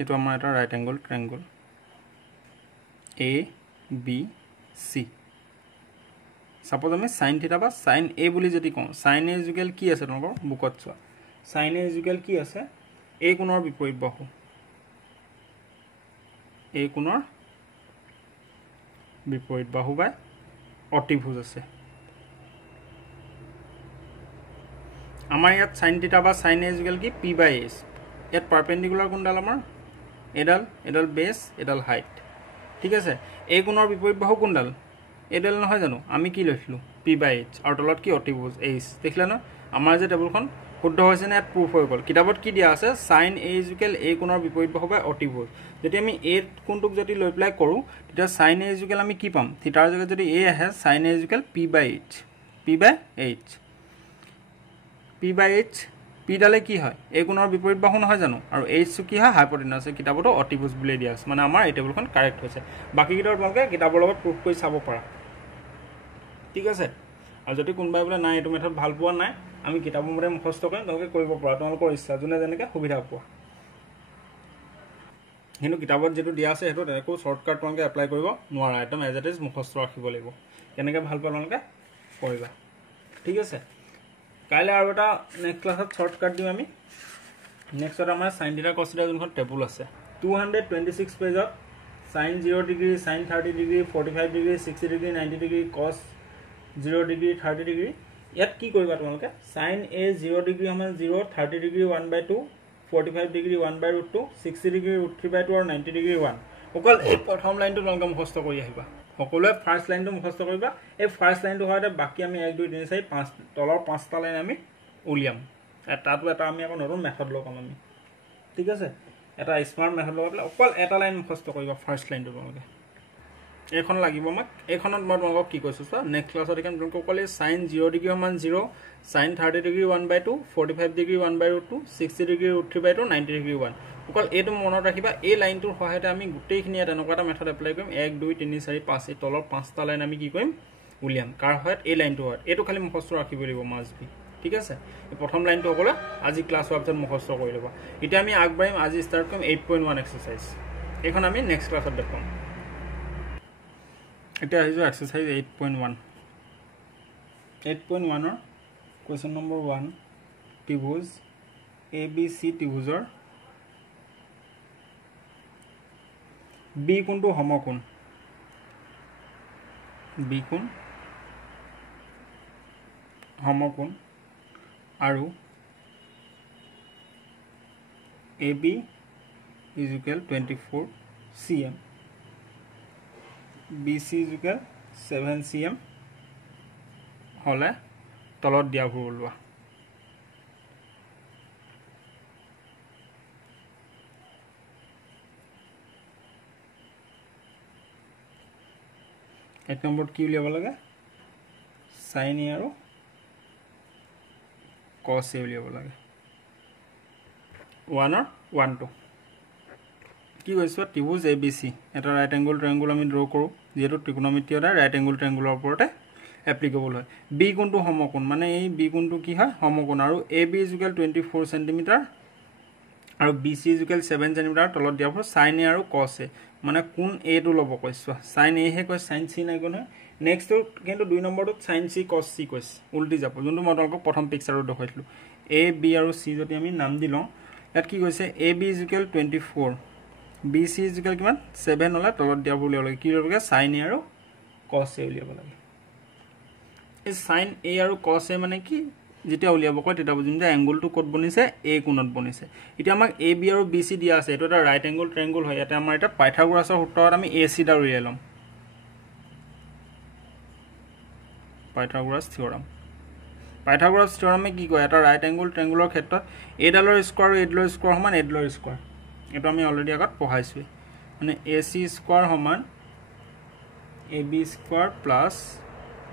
এটো আমাৰ এটা right angle ট্ৰায়াঙ্গল a b c suppose আমি sin θ বা sin a বুলি যদি কওঁ sin a = কি আছে তোমালোকৰ বুকত চোৱা sin a = কি আছে a কোণৰ বিপৰীত বাহু এই কোণৰ বিপৰীত বাহু বাই অতিভুজ আছে আমাৰ ইয়াত sin θ বা sin a = কি p/s ইয়াত পাৰপেন্ডিকুলাৰ কোণডাল আমাৰ এডাল বেস এডাল হাইট ঠিক আছে এই কোণৰ বিপৰীত বাহু কোণডাল এডাল নহয় জানো আমি কি লৈছিলো p/h আৰু তলত কি অতিভুজ h দেখিলা না আমাৰ যে টেবুলখন শুদ্ধ হৈছে না প্ৰুফ হৈ গল কিতাবত কি দিয়া আছে sin a = a কোণৰ বিপৰীত বাহু বাই অতিভুজ যদি আমি a কোণটোক যদি লৈ প্লাই কৰো তেতিয়া sin a = আমি কি পাম থিটাৰ জায়গাত যদি a আহে sin a = p/h p/h p ডালে কি হয় a কোণৰ বিপৰীত বাহু নহয় জানো আৰু h কি হয় হাইপোটেনাস কিতাবতো অতিভুজ বুলি দিয়া আছে মানে আমাৰ এই টেবুলখন কাৰেক্ট হৈছে বাকি কিটাৰ তোমালোকে কিতাবৰ লগত প্ৰুফ কৰি চাব পাৰা ঠিক আছে আৰু যদি কোনবাই বোলে নাই এটো মেথড ভাল পোৱা নাই আমি কিতাবৰ মতে মুখস্থ কৰিম তোমালোকে কৰিব পাৰা তোমালোকৰ ইচ্ছা যোনে যেনেকৈ সুবিধা পোৱা কিন্তু কিতাবত যেটো দিয়া আছে হেটো একো শৰ্টকাট তোমালোকে এপ্লাই কৰিব নোৱাৰা একদম এজ ইট ইজ মুখস্থ ৰাখিব লাগিব কেনেকৈ ভাল পাবা তোমালোকে কৰিবা ঠিক আছে কাইলে আৰু এটা নেক্সট ক্লাছত শৰ্টকাট দিম আমি নেক্সট আমাৰ sin θ cos θ যোনখন টেবুল আছে 226 পেজত sin 0 degree sin 30 degree 45 degree 60 degree 90 degree cos 0 degree 30 degree ইয়াত কি কৰিবা তোমালোকে sin a 0 ডিগ্ৰী আমাৰ 0 30 ডিগ্ৰী 1/2 45 ডিগ্ৰী 1/√2 60 ডিগ্ৰী √3/2 আৰু 90 ডিগ্ৰী 1 অকল এই প্ৰথম লাইনটো তোমালোকে মুখস্থ কৰি আহিবা সকলোৱে ফাৰ্স্ট লাইনটো মুখস্থ কৰিবা এই ফাৰ্স্ট লাইনটো হয়তে বাকি আমি 1 2 3 4 5 তলৰ 5টা লাইন আমি উলিয়াম এটাটো এটা আমি আকৌ নতুন মেথড লগাম আমি ঠিক আছে এটা স্মাৰ্ট মেথড লগালে অকল এটা লাইন মুখস্থ কৰিবা ফাৰ্স্ট লাইনটো তোমালোকে এখন লাগিব আমাক এখনত মই তোমাক কি কৈছো চোৱা নেক্সট ক্লাছত এখন তোমাক ক'লে sin 0 ডিগ্ৰী সমান 0 sin 30 degree 1/2 45 degree 1/2 60 degree √3/2 90 degree 1 অকল এইটো মনত ৰাখিবা এই লাইনটোৰ সহায়তে আমি গোটেইখিনি এনেকুৱা এটা মেথড এপ্লাই কৰিম 1 2 3 4 5 এই তলৰ পাঁচটা লাইন আমি কি কৰিম উলিয়াম কাৰ সহায়ত এই লাইনটো হয় এইটো খালি মুখস্থ ৰাখিব লাগিব মাস্ট বি ঠিক আছে এই প্ৰথম লাইনটো হ'লে আজি ক্লাছ হোৱাৰ পিছত মুখস্থ কৰি ল'বা এতিয়া আমি আগবাঢ়িম আজি ষ্টাৰ্ট কৰিম 8.1 এক্সাৰসাইজ এখন আমি নেক্সট ক্লাছত দেখাম এটা আহিছো এক্সাৰসাইজ 8.1 8.1 ৰ কোৱেশ্চন নম্বৰ 1 ত্ৰিভুজ ABC ত্ৰিভুজৰ বি কোণটো সমকোণ বি কোণ সমকোণ আৰু AB is equal 24 cm BC is equal 7 cm হলে তলত দিয়া ভুল লোৱা এক নম্বৰ কি উলিয়াব লাগে sin a আৰু cos a উলিয়াব লাগে 1 or 1 2 কি কৈছো ত্ৰিভুজ ABC এটা ৰাইট এংগল ট্ৰায়াঙ্গল আমি ড্ৰ কৰো যেটো ত্ৰিকোণমিতিয় এটা ৰাইট এংগল ট্ৰায়াঙ্গলৰ ওপৰতে এপ্লিকেবল হয় বি কোণটো সমকোণ মানে এই বি কোণটো কি হয় সমকোণ আৰু AB = 24 cm আৰু BC = 7 cm তলত দিয়া হ'ব sin a আৰু cos a মানে কোণ a টো লব কৈছো sin a হে কয় sin c নাই কোন নেক্সট কিন্তু 2 নম্বৰটো sin c cos c কৈছে উল্টি যাব যোনটো মই তোমাক প্ৰথম পিকচাৰত দেখাইছিলো a b আৰু c যদি আমি নাম দিলওঁ ইয়াত কি কৈছে AB = 24 BC = কিমান 7 হলে তলত দিয়া ভুল উলিয়াব লাগে কি উলিয়াব লাগে sin a আৰু cos a উলিয়াব লাগে এই sin a আৰু cos a মানে কি যেতিয়া উলিয়াব কয় তেতিয়া বুজিম যে এংগলটো ক'ত বনিছে a কোণত বনিছে এতিয়া আমাক AB আৰু BC দিয়া আছে এটো এটা ৰাইট এংগল ট্ৰায়াঙ্গল হয় ইয়াতে আমাৰ এটা পাইথাগোৰাছৰ সূত্ৰত আমি AC দা উলিয়াই লম পাইথাগোৰাছ থিওৰামে কি কয় এটা ৰাইট এংগল ট্ৰায়াঙ্গলৰ ক্ষেত্ৰত a ডালৰ স্কয়াৰ আৰু a ডালৰ স্কয়াৰ সমান a ডালৰ স্কয়াৰ এটো আমি অলৰেডি আগত পঢ়াইছো মানে AC স্কয়াৰ সমান AB square plus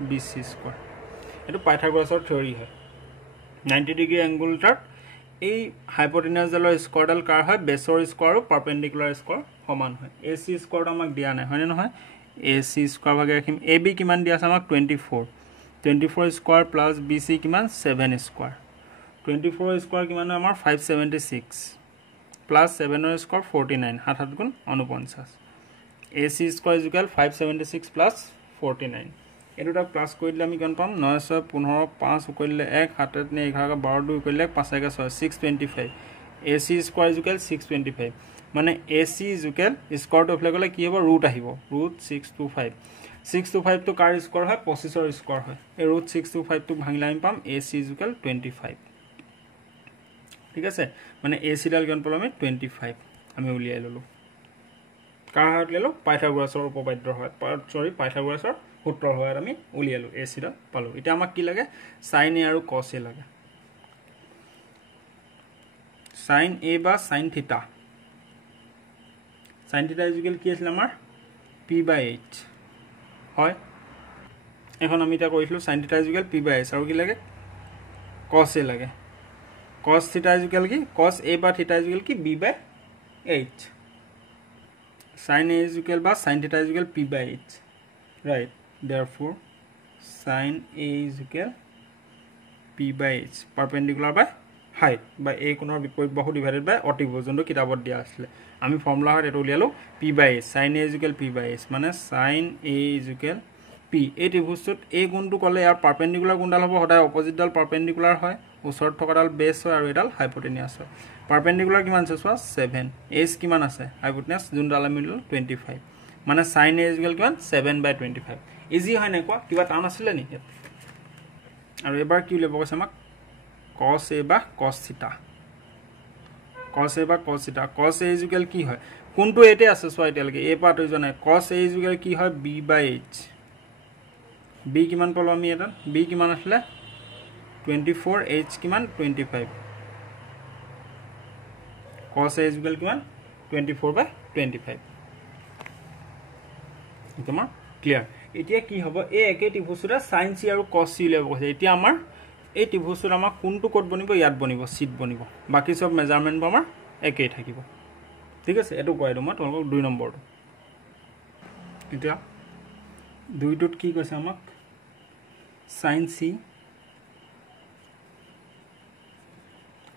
BC square এটো পাইথাগোৰাছৰ থিওৰি হয় 90 ডিগ্ৰী এংগলটাত এই হাইপোটেনাস ডালৰ স্কয়াৰডাল কাৰ হয় বেছৰ স্কয়াৰ আৰু পাৰপেন্ডিকুলাৰ স্কয়াৰ সমান হয় AC স্কয়াৰটো আমাক দিয়া নাই হয়নে নহয় AC স্কয়াৰ ভাগে ৰাখিম AB কিমান দিয়া আছে আমাক 24 স্কয়াৰ প্লাস BC কিমান 7 স্কয়াৰ 24 স্কয়াৰ কিমান আমাৰ 576 প্লাস 7 ৰ স্কয়াৰ 49 7 গুণ 49 AC স্কয়াৰ = 576 প্লাস 49 এটোটা প্লাস কৰিলে আমি কিমান পাম 9 6 15 5 কৰিলে 1 7 নে 11 12 2 কৰিলে 5 1 6 625 AC স্কয়াৰ = 625 মানে AC = স্কয়াৰটো এপ্লাই কৰিলে কি হ'ব ৰুট আহিব ৰুট 625 তো কাৰ স্কয়াৰ হয় 25 ৰ স্কয়াৰ হয় এই ৰুট 625 তো ভাঙিলে আমি পাম AC = 25 ঠিক আছে মানে AC ডাল কিমান পালো আমি 25 আমি উলিয়াই ললো কাৰ হাত ললো পাইথাগোৰাছৰ উপপাদ্য হয় পাইথাগোৰাছৰ সূত্ৰ হয় আমি উলিয়ালো AC ডাল পালো এটা আমাক কি লাগে sin a আৰু cos a লাগে sin a বা sin θ কি আছিল আমাৰ p/h হয় এখন আমি এটা কৰিছিলো sin θ p/h আৰু কি লাগে cos a লাগে cos θ কি cos a বা θ কি b/h sin a বা sin θ p/h right therefore sin a p/h perpendicular by height by a কোণৰ বিপৰীত বাহু divided by অতিভুজ যোনটো কিতাপত দিয়া আছিল আমি ফৰ্মুলা হয় এটো উলিয়ালো p/h sin a p/h মানে sin a p এই ত্ৰিভুজটোত a কোণটো কলে ইয়াৰ পাৰপেন্ডিকুলাৰ কোণডাল হ'ব সদায় অপজিট ডাল পাৰপেন্ডিকুলাৰ হয় ওচৰত থকাডাল বেস হয় আৰু এডাল হাইপোটেনিয়াস হয় পাৰপেন্ডিকুলাৰ কিমান আছে চোৱা 7 h কিমান আছে হাইপোটেনিয়াস যোনডাল আমি ললো 25 মানে sin a কিমান 7/25 ইজি হয় নাই কোৱা কিবা টান আছিল নি আৰু এবাৰ কি উলিয়াব কৈছে আমাক cos a বা cos θ cos a বা cos θ cos a কি হয় কোনটো এতে আছে সো এতিয়ালৈকে এ পাৰ্ট হৈ জনাই cos a কি হয় b/h b কিমান পালো আমি এটা b কিমান আসলে 24 h কিমান 25 cos a কিমান 24/25 তোমাৰ ক্লিয়াৰ এতিয়া কি হ'ব এই একে ত্ৰিভুজটোতে sin c আৰু cos c উলিয়াব কৈছে এতিয়া আমাৰ এই ত্ৰিভুজটোত আমাৰ কোনটো কোড বনিব ইয়াত বনিব চিট বনিব বাকি সব মেজাৰমেন্ট আমাৰ একেই থাকিব ঠিক আছে এটো কয় মই তোমাক 2 নম্বৰটো এতিয়া দুইটোত কি কৈছে আমাক sin c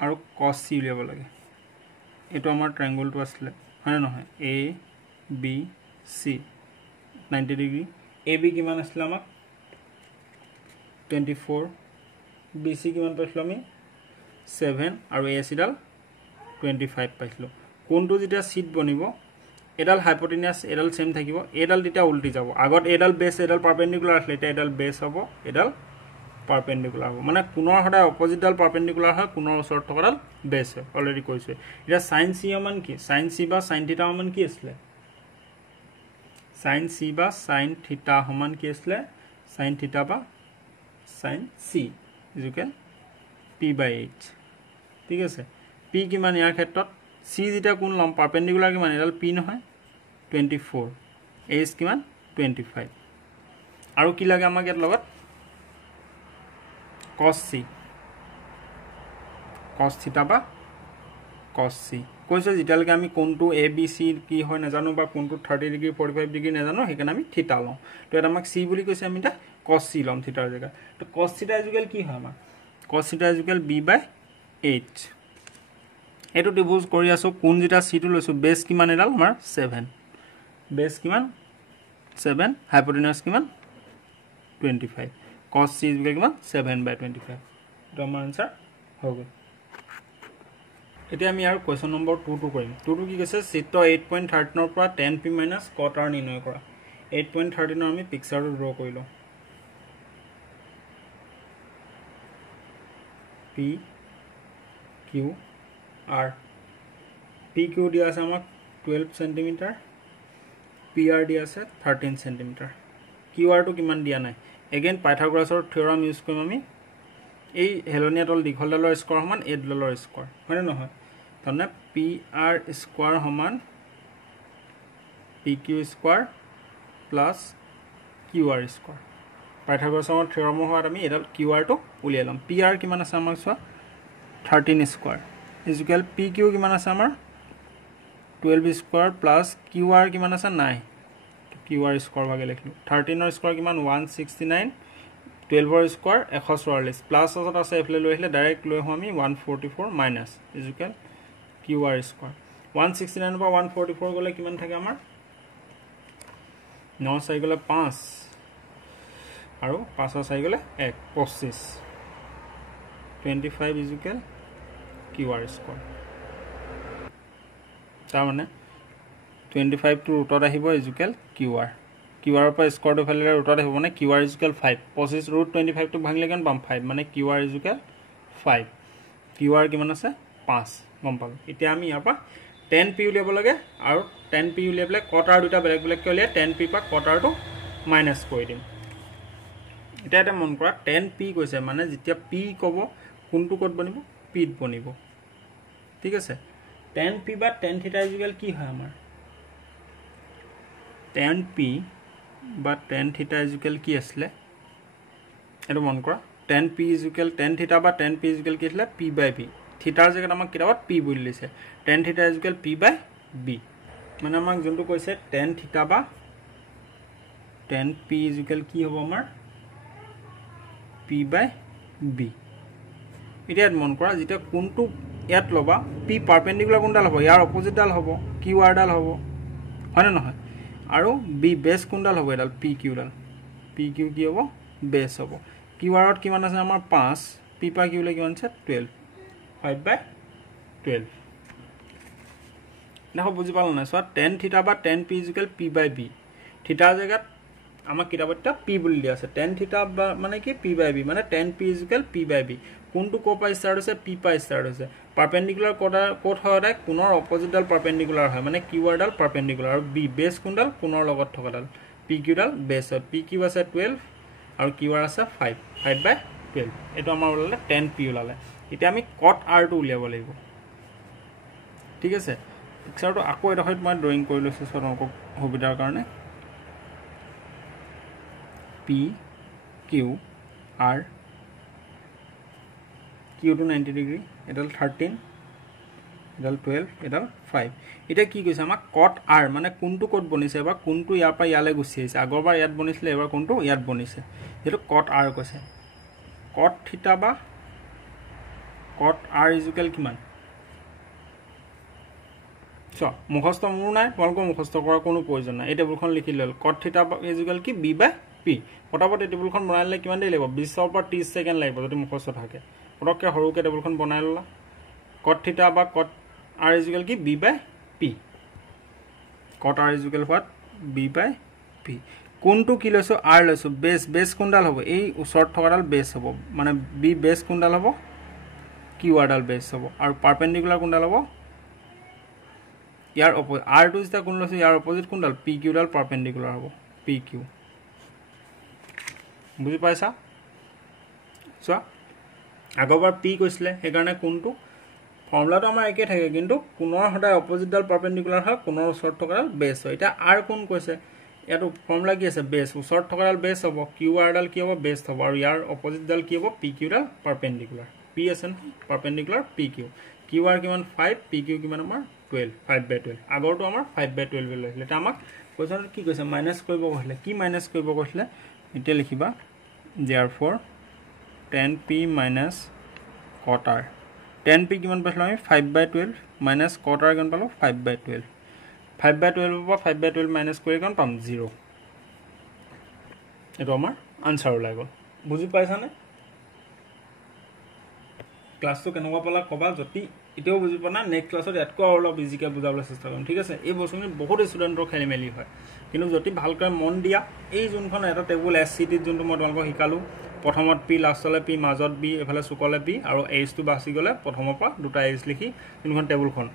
আৰু cos c উলিয়াব লাগে এটো আমাৰ ট্ৰায়াঙ্গলটো আছিল হয় নহয় a b c 90 degree ab কিমান আছিল আমাক 24 bc কিমান পাইছিলো আমি 7 আৰু ac ডাল 25 পাইছিলো কোনটো যেতিয়া সিট বনিব এডাল হাইপোটেনিয়াস এডাল সেম থাকিব এডাল তেতিয়া উল্টি যাব আগত এডাল বেস এডাল পারপেন্ডিকুলার আসলে এটা এডাল বেস হ'ব এডাল পারপেন্ডিকুলার হ'ব মানে কোণৰ হদায় অপোজিট ডাল পাৰপেন্ডিকুলাৰ হয় কোণৰ ওচৰত থকাডাল বেস হয় অলৰেডি কৈছো এটা sin c মান কি sin c বা sin θ মান কি আছিল sin c বা sin θ সমান কি আছিল sin θ বা sin c p/h ঠিক আছে p কিমান ইয়াৰ ক্ষেত্ৰত c যেটা কোন লম পাৰপেন্ডিকুলাৰ কিমান এডাল p নহয় 24 h কিমান 25 আৰু কি লাগে আমাক ইয়াত লগত cos c cos θ বা cos c কৈছে যেটালকে আমি কোনটো a b c কি হয় না জানো বা কোনটো 30 ডিগ্ৰী 45 ডিগ্ৰী না জানো হেকানে আমি θ লম তো এটা আমাক c বুলি কৈছে আমি এটা cos c লম θৰ জায়গা তো cos θ ইকুয়াল কি হয় আমাৰ cos θ ইকুয়াল b/h এটো ত্ৰিভুজ কৰি আছো কোন যেটা c টো লৈছো বেস কিমান এডাল আমাৰ 7 বেস কিমান 7 হাইপোটেনিয়াস কিমান 25 cos c কিমান 7/25 তো আমাৰ आंसर হৈ গ'ল এতিয়া আমি আৰু কোৱেশ্চন নম্বৰ 2 টো কৰিম 2 টো কি কৈছে চিত্ৰ 8.13 ৰ পৰা 10p - cot r নিৰ্ণয় কৰা 8.13 আমি পিকচাৰটো ড্ৰ কৰিলো p q r pq দিয়া আছে আমাক 12 cm pr দিয়া আছে 13 cm qr টো কিমান দিয়া নাই এগেইন পাইথাগোৰাছৰ থিওৰাম ইউজ কৰিম আমি এই হেলনিয়া তল দীঘলডালৰ স্কয়াৰ সমান a ডালৰ স্কয়াৰ হয় নহয় তাৰমানে pr স্কয়াৰ সমান pq square plus qr square পাইথাগোৰাছৰ থিওৰামৰ হোৱাত আমি এডাল qr টো উলিয়াই লম pr কিমান আছে আমাৰ চোৱা 13 স্কয়াৰ ইকুয়াল pq কিমান আছে আমাৰ 12 স্কয়াৰ প্লাস qr কিমান আছে 9 qr স্কয়াৰ ভাগে লিখলো 13 ৰ স্কয়াৰ কিমান 169 12 ৰ স্কয়াৰ 144 প্লাস আছে আছে এফলে লৈ আহিলে ডাইৰেক্ট লৈ হম আমি 144 মাইনাস ইকুয়াল qr স্কয়াৰ 169 পৰা 144 গলে কিমান থাকে আমাৰ 9 চাই গলে 5 আৰু 5 চাই গলে 1 25 25 ইকুয়াল qr স্কয়াৰ তাৰ মানে 25 টো ৰুটত আহিব ইকুয়াল qr qr পৰা স্কয়াৰ টো ফেলে ৰুটত আহিব মানে qr ইকুয়াল 5 25 ৰুট 25 টো ভাঙিলে কেন পাম 5 মানে qr ইকুয়াল 5 qr কিমান আছে 5 গম পালো এতিয়া আমি ইয়াৰ পৰা 10p উলিয়াব লাগে আৰু 10p উলিয়াবলে cot r দুটা বেলেগ বেলেগ উলিয়াই 10p পৰা cot r টো মাইনাস কৰি দিম এতিয়া এটা মন কৰা 10p কৈছে মানে যেতিয়া p কব কোনটো কোড বনিব p বনিব ঠিক আছে 10p বা 10 θ ইকুয়াল কি হয় আমাৰ 10p বা 10 θ ইকুয়াল কি আসলে এটো মন কৰা 10p ইকুয়াল 10 θ বা 10p ইকুয়াল কি আসলে p/b থিটাৰ জায়গাত আমাক কিতাবত p বুলি লিখে 10 θ ইকুয়াল p/b মানে আমাক যোনটো কৈছে 10 θ বা 10p ইকুয়াল কি হ'ব আমাৰ p/b এটা মন কৰা যেটা কোনটো ইয়াত লবা p পাৰপেন্ডিকুলাৰ কোনডাল হ'ব ইয়াৰ অপোজিট ডাল হ'ব qr ডাল হ'ব হয় না নহয় আৰু b বেস কোনডাল হ'ব এডাল pq ডাল pq কি হ'ব বেস হ'ব qr ত কিমান আছে আমাৰ 5 p পা q লৈ কিমান আছে 12 5/12 দেখো বুজি পালো না সো 10 θ বা 10p p/b থিটাৰ জায়গাত আমাক কিতাবতটা p বুলি দিয়া আছে 10 θ মানে কি p/b মানে 10p p/b কোনটো কো পা স্টার্ট হৈছে p পা স্টার্ট হৈছে পারপেন্ডিকুলার কোড হয় কোণৰ অপোজিট ডাল পাৰপেন্ডিকুলাৰ হয় মানে qr ডাল পাৰপেন্ডিকুলাৰ আৰু b বেস কোনডাল কোণৰ লগত থকা ডাল pq ডাল বেস হয় pq আছে 12 আৰু qr আছে 5 5/12 এটো আমাৰ ওলালে 10p ওলালে এতিয়া আমি cot r টো উলিয়াব লাগিব ঠিক আছে পিকচাৰটো আকৌ এটা হয় মই ড্ৰয়িং কৰি লৈছো সৰক সুবিধাৰ কাৰণে P Q R Q to 90 degree এডাল 13 এডাল 12 এডাল 5 এটা কি কৈছে আমাক কট R মানে কোনটো কোড বনিছে বা কোনটো ইয়াৰ পৰা ইয়ালে গুছি আহিছে আগৰবাৰ ইয়াত বনিছিল এবাৰ কোনটো ইয়াত বনিছে যেটো কট R কৈছে কট থিটা বা কট R ইকুয়াল কিমান চ মুখস্থ মোৰ নাই তোমালোকৰ মুখস্থ কৰাৰ কোনো প্ৰয়োজন নাই এই টেবুলখন লিখি লল কট থিটা ইকুয়াল কি b বাই p পটাপট এই টেবুলখন বনাইলে কিমান দেৰি লাগিব 20 ৰ পৰা 30 সেকেন্ড লাগিব যদি মুখস্থ থাকে পটককে হৰুকে টেবুলখন বনাই ললা cot theta বা cot r is equal কি b by p cot r is equal what b by p কোনটো কি লৈছো r লৈছো বেস কোনডাল হ'ব এই উচৰত থকাডাল বেস হ'ব মানে b বেস কোনডাল হ'ব q r ডাল বেস হ'ব আৰু পাৰপেন্ডিকুলাৰ কোনডাল হ'ব ইয়াৰ opposite r to is the কোন লৈছো ইয়াৰ অপোজিট কোনডাল p q ডাল পাৰপেন্ডিকুলাৰ হ'ব p q বুজি পাইছা সো আগৰবাৰ p কৈছিলে সেই কাৰণে কোনটো ফৰ্মুলাটো আমাৰ একে থাকে কিন্তু কোনৰ হদায় অপোজিট ডাল পাৰপেন্ডিকুলাৰ হয় কোনৰ ওচৰত থকাডাল বেস হয় এটা r কোন কৈছে ইয়াটো ফৰ্মুলা কি আছে বেস ওচৰত থকাডাল বেস হ'ব q r ডাল কি হ'ব বেস হ'ব আৰু ইয়াৰ অপোজিট ডাল কি হ'ব p q ডাল পারপেন্ডিকুলার p আছে perpendicular p q q r কিমান 5 p q কিমান আমাৰ 12 5/12 আগৰটো আমাৰ 5/12 লৈছিল এটা আমাক কোৱেশ্চনত কি কৈছে মাইনাস কৰিব কৈছিলে কি মাইনাস কৰিব কৈছিলে এটা লিখিবা therefore tan p minus cot r tan p কিমান পাইছিলো আমি 5/12 minus cot r কিমান পালো 5/12 5/12 পৰা 5/12 মাইনাস কৰি কিমান পাম 0 এটো আমাৰ আনসাৰ ওলাই গল বুজি পাইছানে ক্লাসটো কেনেকুৱা পালা কবা যদি এতিয়াও বুজি পা না নেক্সট ক্লাছত এতকৈ অলপ ইজিকে বুজাবলৈ চেষ্টা কৰিম ঠিক আছে এই বস্তুখিনি বহুত ষ্টুডেন্টৰ খেলিমেলি হয় কিন্তু যদি ভালকৈ মন দিয়া এই যোনখন এটা টেবুল SCT যোনটো মই তোমালোকক শিকালো প্ৰথমত p লাষ্টলে p মাজত b এফালে সুকলে b আৰু h টো বাছি গলে প্ৰথমৰ পৰা দুটা h লিখি যোনখন টেবুলখন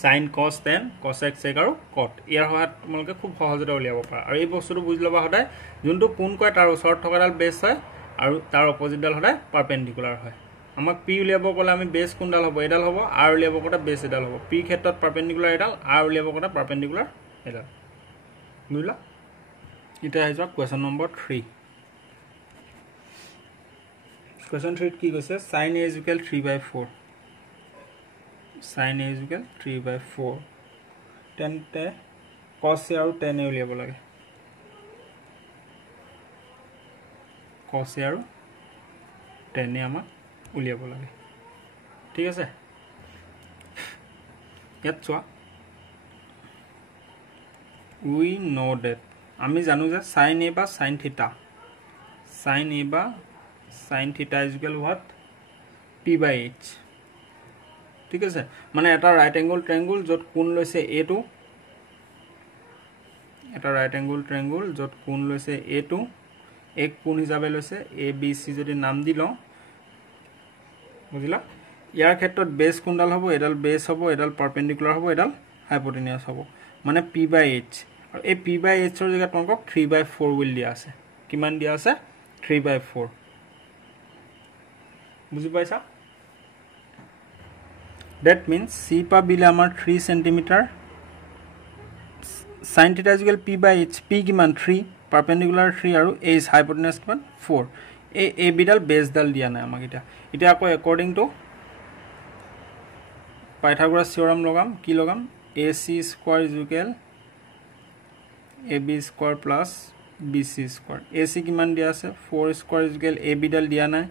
sin cos tan cos x sec আৰু cot ইয়াৰ সহায়ত তোমালোকে খুব সহজতে উলিয়াব পাৰা আৰু এই বস্তুটো বুজি লবা সদায় যোনটো কোন কয় তাৰ ওচৰত থকাডাল বেস হয় আৰু তাৰ অপোজিট ডাল সদায় পারপেন্ডিকুলার হয় আমাক p উলিয়াব কলে আমি বেস কোনডাল হ'ব এডাল হ'ব r উলিয়াব কটা বেস এডাল হ'ব p ক্ষেত্ৰত পাৰপেন্ডিকুলাৰ এডাল r উলিয়াব কটা পাৰপেন্ডিকুলাৰ এডাল বুঝলা এটা আহিছো কোৱেশ্চন নম্বৰ 3 কোৱেশ্চন 3 কি কৈছে sin a is equal 3/4 sin a is equal 3/4 তেন্তে cos a আৰু tan a উলিয়াব লাগে cos a আৰু tan a আমাক উলিয়াব লাগে ঠিক আছে ইয়াত চোৱা we know that আমি জানো যে sin a বা sin theta is equal what p/h ঠিক আছে মানে এটা রাইট অ্যাঙ্গেল ট্রায়াঙ্গল যত কোণ লৈছে a টো এটা রাইট অ্যাঙ্গেল ট্রায়াঙ্গল যত কোণ লৈছে a টো এক কোণ হিচাপে লৈছে a b c যদি নাম দি লওঁ বুজিলা ইয়াৰ ক্ষেত্ৰত বেস কোনডাল হ'ব এডাল বেস হ'ব এডাল পাৰপেন্ডিকুলাৰ হ'ব এডাল হাইপোটেনিয়াস হ'ব মানে p/h আৰু এই p/h ৰ জায়গাত তোমাক 3/4 উইল দিয়া আছে কিমান দিয়া আছে 3/4 বুজি পাইছা that means c পা বিলে আমাৰ 3 cm sin theta is equal p/h p কিমান 3 perpendicular 3 আৰু h hypotenuse কিমান 4 a বিডাল বেস ডাল দিয়া নাই আমাক এটা আকৌ according to Pythagoras theorem লগাম কি লগাম ac square is equal ab square plus bc square ac কিমান দিয়া আছে 4 square is equal ab ডাল দিয়া নাই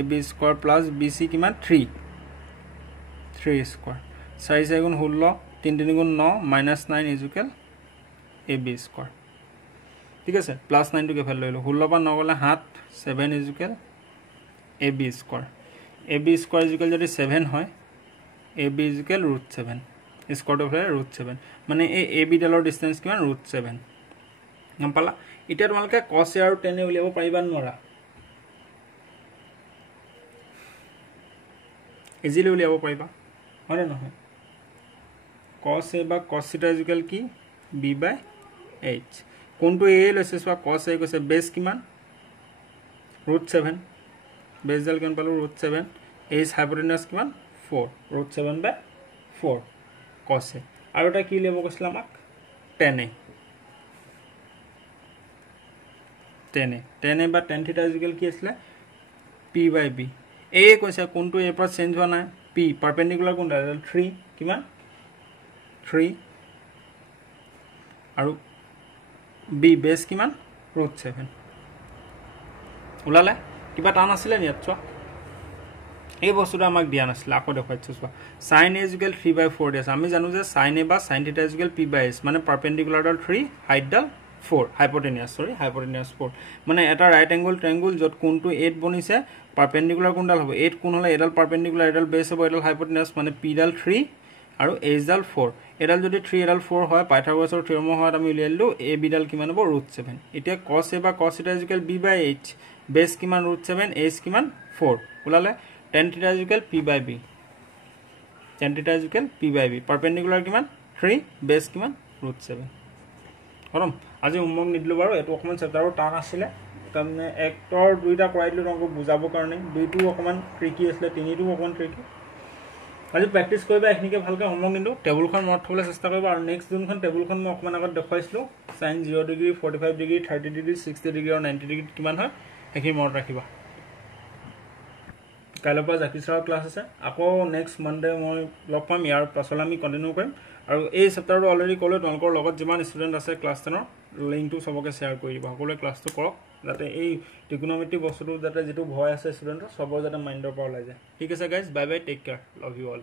ab square plus bc কিমান 3 square 4 4 16 3 3 9 -9 is equal ab square ঠিক আছে প্লাস 9 টোকে ফেল লইলো 16 পা 9 গলে 7 is equal ab square is equal যদি 7 হয় ab is equal √7 square of √7 মানে এই ab ডালৰ ডিসটেন্স কিমান √7 গম পালা এটা তোমালকে cos a আৰু tan a উলিয়াব পাৰিবা নৰা ইজিলি উলিয়াব পাৰিবা হয় নহয় cos a বা cos theta is equal কি b/h কোনটো a লৈছে সো cos a কৈছে বেস কিমান √7 বেস ডাল কিমান পালো √7 h হাইপোটেনিয়াস কিমান 4 √7/4 cos a আৰু এটা কি লিখব কৈছিল আমাক tan a 10a 10a বা tan θ ইকুৱেল কি আছিল p/b a কৈছে কোনটো a পৰা চেঞ্জ হোৱা নাই p পাৰপেন্ডিকুলাৰ কোনটা 3 কিমান 3 আৰু b বেস কিমান √7 ওলালে কিবা টান আছিল নি আচ্ছা এই বস্তুটো আমাক দিয়া নাছিল আকৌ দেখাইছো চোৱা sin a = 3/4 দিছে আমি জানো যে sin a বা sin θ = p/s মানে পাৰপেন্ডিকুলাৰ ডাল 3 হাইট ডাল 4 হাইপোটেনিয়াস 4 মানে এটা ৰাইট এংগল ট্ৰায়াঙ্গল যত কোণটো 8 বনিছে পাৰপেন্ডিকুলাৰ কোণডাল হ'ব 8 কোণ হলে এডাল পাৰপেন্ডিকুলাৰ এডাল বেস হ'ব এডাল হাইপোটেনিয়াস মানে p ডাল 3 আৰু h ডাল 4 এডাল যদি 3 এডাল 4 হয় পাইথাগোৰাছৰ থিওৰেম হয় আমি উলিয়াই ললো a b ডাল কিমান হ'ব √7 এতিয়া cos a বা cos θ = b/h বেস কিমান √7 h কিমান 4 ওলালে tan θ = p/b tan θ = p/b পাৰপেন্ডিকুলাৰ কিমান 3 বেস কিমান √7 হৰম আজি হোমৱৰ্ক নিদিলো বাৰু এটো অকমান চেপ্টাৰৰ টান আছিলে তাৰমানে একটৰ দুইটা কৰাই দিলো তোমাক বুজাবৰ কাৰণে দুইটো অকমান ট্ৰিকি আছিলে তিনিটো অকমান ট্ৰিকি আজি প্ৰেক্টিস কৰিবা এখিনিকে ভালকে হোমৱৰ্ক নিদিলো টেবুলখন মনত থবলৈ চেষ্টা কৰিবা আৰু নেক্সট যোনখন টেবুলখন মই অকমান আগত দেখাইছিলো sin 0 degree 45 degree 30 degree 60 degree আৰু 90 ডিগ্ৰী কিমান হয় এখিনি মনত ৰাখিবা কাইলৈৰ পৰা জাকিছাৰৰ ক্লাছ আছে আকৌ নেক্সট মনডে মই লগ পাম ইয়াৰ পাছলৈ আমি কন্টিনিউ কৰিম আৰু এই চেপ্টাৰটো অলৰেডি ক'লো তোমালোকৰ লগত যিমান ষ্টুডেন্ট আছে ক্লাছ 10ৰ লিংকটো সবকে শেয়াৰ কৰি দিবা সকলোৱে ক্লাছটো কৰক যাতে এই ত্ৰিকোণমিতি বস্তুটো যাতে যেটো ভয় আছে ষ্টুডেন্টৰ সবৰ যাতে মাইন্ডৰ পৰা ওলাই যায় ঠিক আছে guys bye bye take care love you all